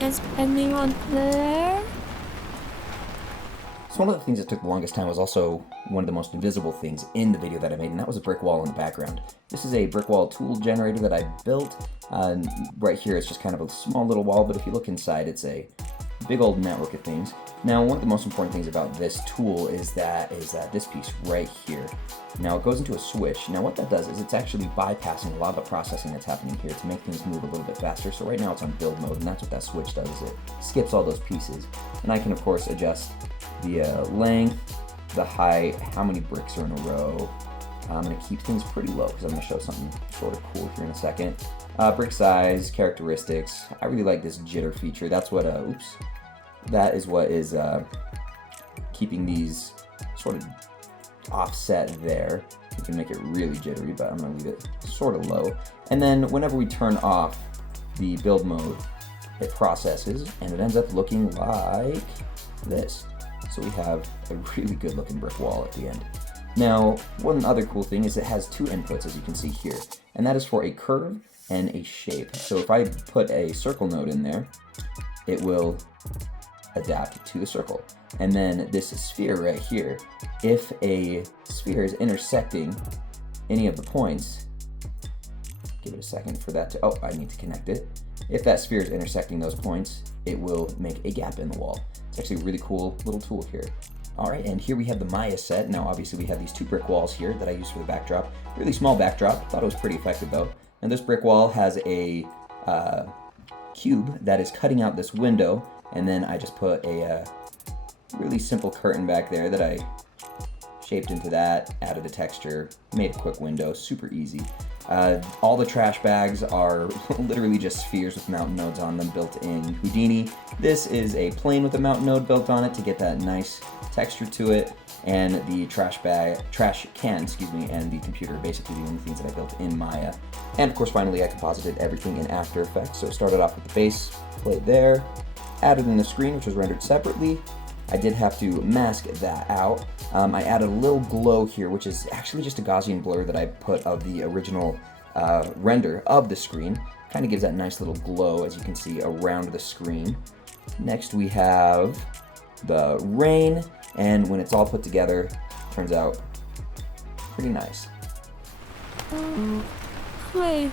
Is anyone there? So one of the things that took the longest time was also one of the most invisible things in the video that I made, and that was a brick wall in the background. This is a brick wall tool generator that I built. Right here it's just kind of a small little wall, but if you look inside it's a big old network of things. Now one of the most important things about this tool is this piece right here. Now it goes into a switch. Now what that does is it's actually bypassing a lot of the processing that's happening here to make things move a little bit faster. So right now it's on build mode, and that's what that switch does, is it skips all those pieces. And I can of course adjust the length, the height, how many bricks are in a row. I'm going to keep things pretty low because I'm going to show something sort of cool here in a second. Brick size, characteristics. I really like this jitter feature. That's what, that is what is keeping these sort of offset there. You can make it really jittery, but I'm going to leave it sort of low. And then whenever we turn off the build mode, it processes and it ends up looking like this. So we have a really good looking brick wall at the end. Now, one other cool thing is it has two inputs, as you can see here, and that is for a curve and a shape. So if I put a circle node in there, it will adapt to the circle. And then this sphere right here, if a sphere is intersecting any of the points, give it a second for that to, oh, I need to connect it. If that sphere is intersecting those points, it will make a gap in the wall. It's actually a really cool little tool here. All right, and here we have the Maya set. Now, obviously, we have these two brick walls here that I use for the backdrop. Really small backdrop. Thought it was pretty effective, though. And this brick wall has a cube that is cutting out this window, and then I just put a really simple curtain back there that I shaped into that, added a texture, made a quick window, super easy. All the trash bags are literally just spheres with mountain nodes on them built in Houdini. This is a plane with a mountain node built on it to get that nice texture to it, and the trash can, and the computer are basically the only things that I built in Maya. And of course, finally, I composited everything in After Effects. So it started off with the base plate there, added in the screen, which was rendered separately. I did have to mask that out. I added a little glow here, which is actually just a Gaussian blur that I put of the original render of the screen. Kind of gives that nice little glow, as you can see, around the screen. Next we have the rain, and when it's all put together, turns out pretty nice. Wait,